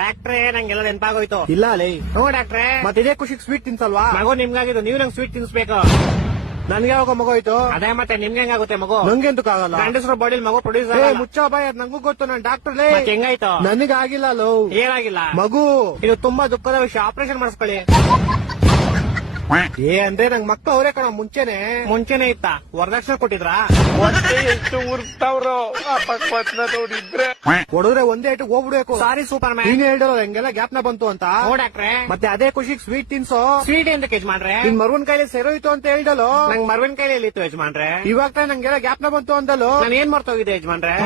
ಡಾಕ್ಟ್ರೇ ನಂಗೆಲ್ಲ ನೆನಪಾಗೋಯ್ತು. ಇಲ್ಲ ಲೇ. ಹ್ಞೂ ಡಾಕ್ಟ್ರೇ. ಮತ್ತೆ ಇದೇ ಖುಷಿಗೆ ಸ್ವೀಟ್ ತಿನ್ಸಲ್ವಾ? ಮಗು ನಿಮ್ಗಾಗಿದ್ದು, ನೀವು ನಂಗೆ ಸ್ವೀಟ್ ತಿನ್ಸ್ಬೇಕು. ನನ್ಗೆ ಯಾವಾಗ ಮಗು ಆಯ್ತು? ಅದೇ ಮತ್ತೆ ನಿಮ್ಗೆ ಹೆಂಗಾಗುತ್ತೆ ಮಗು? ನಂಗೆಂತಕ್ ಆಗಲ್ಲ. ಗಂಡಸ್ರ ಬಾಡಿಲಿ ಮಗು ಪ್ರೊಡ್ಯೂಸ್ ಮುಚ್ಚ ಬಾಯ್, ಅದ್ ನಂಗೂ ಗೊತ್ತು, ನಾನ್ ಡಾಕ್ಟರ್ ಲೇ. ಹೆಂಗಾಯ್ತು? ನನಗಾಗಿಲ್ಲ ಲೋ. ಏನಾಗಿಲ್ಲ ಮಗು. ಇದು ತುಂಬಾ ದುಃಖದ ವಿಷಯ, ಆಪರೇಷನ್ ಮಾಡಿಸ್ಕೊಳ್ಳಿ. ಅಂದ್ರೆ ನಂಗ್ ಮಕ್ಳು ಅವರೇ ಕಣ ಮುಂಚೆನೆ ಇತ್ತ? ವರದಕ್ಷಿಣೆ ಕೊಟ್ಟಿದ್ರಾ? ಎಷ್ಟು ಉರ್ತಾವ್ರೋ ಪಕ್ವತ್ನ ನೋಡಿದ್ರೆ ಹೊಡೆದ್ರೆ ಒಂದೇ ಏಟು ಹೋಗ್ಬಿಡ್ಬೇಕು. ಸಾರಿ ಸೂಪರ್ ಮ್ಯಾನ್. ನೀನ್ ಹೇಳಿರೋ ಹೆಂಗೆಲ್ಲ ಗ್ಯಾಪ್ನ ಬಂತು ಅಂತ. ಹ್ಞೂ ಡಾಕ್ಟ್ರೇ. ಮತ್ತೆ ಅದೇ ಖುಷಿಗೆ ಸ್ವೀಟ್ ತಿನ್ಸೋ. ಸ್ವೀಟ್ ಎಂತಕ್ಕೆ ಯಜಮಾನ್ರೆ? ನಿನ್ ಮರುವನ್ ಕೈಲಿ ಸೇರೋಯ್ತು ಅಂತ ಹೇಳ್ದಲ್ಲೋ. ನಂಗ್ ಮರ್ವಿನ ಕೈಲಿ ಇತ್ತು ಯಜಮಾನ್ರೆ. ಇವಾಗ ತಾನೇ ನಂಗೆಲ್ಲ ಗ್ಯಾಪ್ನ ಬಂತು ಅಂದಲ್ಲೋ. ನಾನು ಏನ್ ಮರ್ತೋಗಿದೆ ಯಜಮಾನ್ರೆ?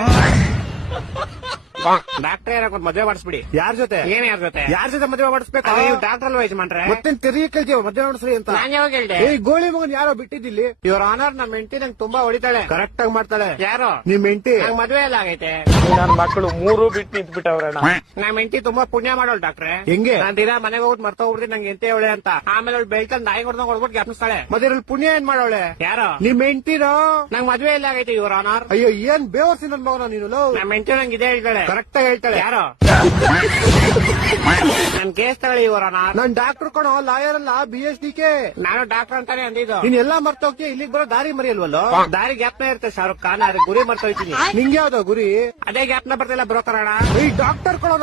ಡಾಕ್ಟ್ರೇ ಯಾರಕ್ಕೊಂದು ಮದ್ವೆ ಮಾಡಿಸ್ಬಿಡಿ. ಯಾರ ಜೊತೆ? ಏನ್ ಯಾರ ಜೊತೆ? ಯಾರ ಜೊತೆ ಮದುವೆ ಮಾಡಿಸ್ಬೇಕು? ನೀವು ಡಾಕ್ಟರ್ ಅಲ್ವಾ ಯಜಮಾನ್ರೆ? ಮತ್ತೆ ತಿರುಗಿ ಕೇಳ್ತೀವ ಮದುವೆ ಮಾಡಿಸ್ರಿ ಅಂತ. ನಾನ್ ಯಾವಾಗ ಹೇಳ್ದೆ? ಈ ಗೋಳಿ ಮಗನ್ ಯಾರೋ ಬಿಟ್ಟಿದ್ದಿಲ್ಲಿ. ಇವ್ರ ಆನರ್ ನಮ್ಮ ಹೆಂಡತಿ ನಂಗೆ ತುಂಬಾ ಹೊಡಿತಾಳೆ. ಕರೆಕ್ಟ್ ಆಗಿ ಮಾಡ್ತಾಳೆ. ಯಾರು? ನಿಮ್ ಹೆಂಡತಿ. ನಂಗ್ ಮದ್ವೆ ಎಲ್ಲ ಆಗೈತೆ. ನನ್ ಮಕ್ಕಳು ಮೂರು ಬಿಟ್ಟು ನಿಂತ್ಬಿಟ್ಟವ್ರಣ್ಣ. ನಮ್ಮ ಹೆಂಡತಿ ತುಂಬಾ ಪುಣ್ಯ ಮಾಡೋಳು ಡಾಕ್ಟ್ರೆ. ಹೆಂಗೆ? ನಾನ್ ದಿನ ಮನೆಗೆ ಹೋಗ್ಬಿಟ್ಟು ಮರ್ತೋಗ್ಬಿಡ್ತೀನಿ ನಂಗೆ ಎಂತೆ ಅವಳೆ ಅಂತ. ಆಮೇಲೆ ಅವ್ಳು ಬೆಳ್ತಂದ್ ನಾಯಿ ಹೊಡೆದಂಗ್ ಹೊಡ್ಬಿಟ್ಟು ಜ್ಞಾಪಿಸ್ತಾಳೆ. ಮತ್ತೆ ಇದ್ರಲ್ಲಿ ಪುಣ್ಯ ಏನ್ ಮಾಡೋಳೆ? ಯಾರು? ನಿಮ್ ಹೆಂಡತಿನೋ? ನಂಗ್ ಮದ್ವೆ ಎಲ್ಲ ಆಗೈತೆ ಇವ್ರ ಆನರ್. ಅಯ್ಯೋ ಏನ್ ಬೇವರ್ಸಿ ನನ್ ಮಗನ ನೀನು. ನಮ್ಮ ಹೆಂಡತಿ ನಂಗೆ ಇದೇ ಹೇಳ್ತಾಳೆ. ಕರೆಕ್ಟ್ ಆಗಿ ಹೇಳ್ತಾಳೆ. ಯಾರು? ನನ್ ಕೇಸ್ ತಗೊಳ್ಳಿ ಇವ್ರ ಆನರ್. ನಾನ್ ಡಾಕ್ಟರ್ ಕಣೋ, ಲಾಯರ್ ಅಲ್ಲ, BSDK. ನಾನು ಡಾಕ್ಟರ್ ಅಂತಾನೆ ಅಂದಿದ್ದು. ನೀನ್ ಎಲ್ಲಾ ಮರ್ತೋಗ್ತೀಯ, ಇಲ್ಲಿಗೆ ಬರೋ ದಾರಿ ಮರಿಯಲ್ವಲ್ಲೋ. ದಾರಿ ಗ್ಯಾಪ್ನ ಇರುತ್ತೆ ಶಾರುಖ್ ಖಾನ್, ಅದ್ರ ಗುರಿ ಮರ್ತೋಯ್ತೀನಿ. ನಿಂಗೆ ಯಾವ್ದೋ ಗುರಿ? ಅದೇ ಗ್ಯಾಪ್ನ ಬರ್ತಿಲ್ಲ ಬ್ರೋಕರ್ ಅಣ್ಣ. ಈ ಡಾಕ್ಟರ್ ಕಣೋ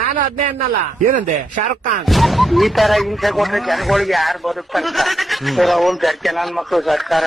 ನಾನು ಅದ್ನೇ ಅನ್ನಲ್ಲ. ಏನಂದೆ? ಶಾರುಖ್ ಖಾನ್. ಈ ತರ ಹಿಂಸೆ ಕೊಟ್ರೆ ಜನಗಳಿಗೆ ಯಾರು ಬದುಕ್ತಾರೆ? ಅವ್ನ್ ನನ್ ಮಕ್ಕಳು ಸರ್ಕಾರ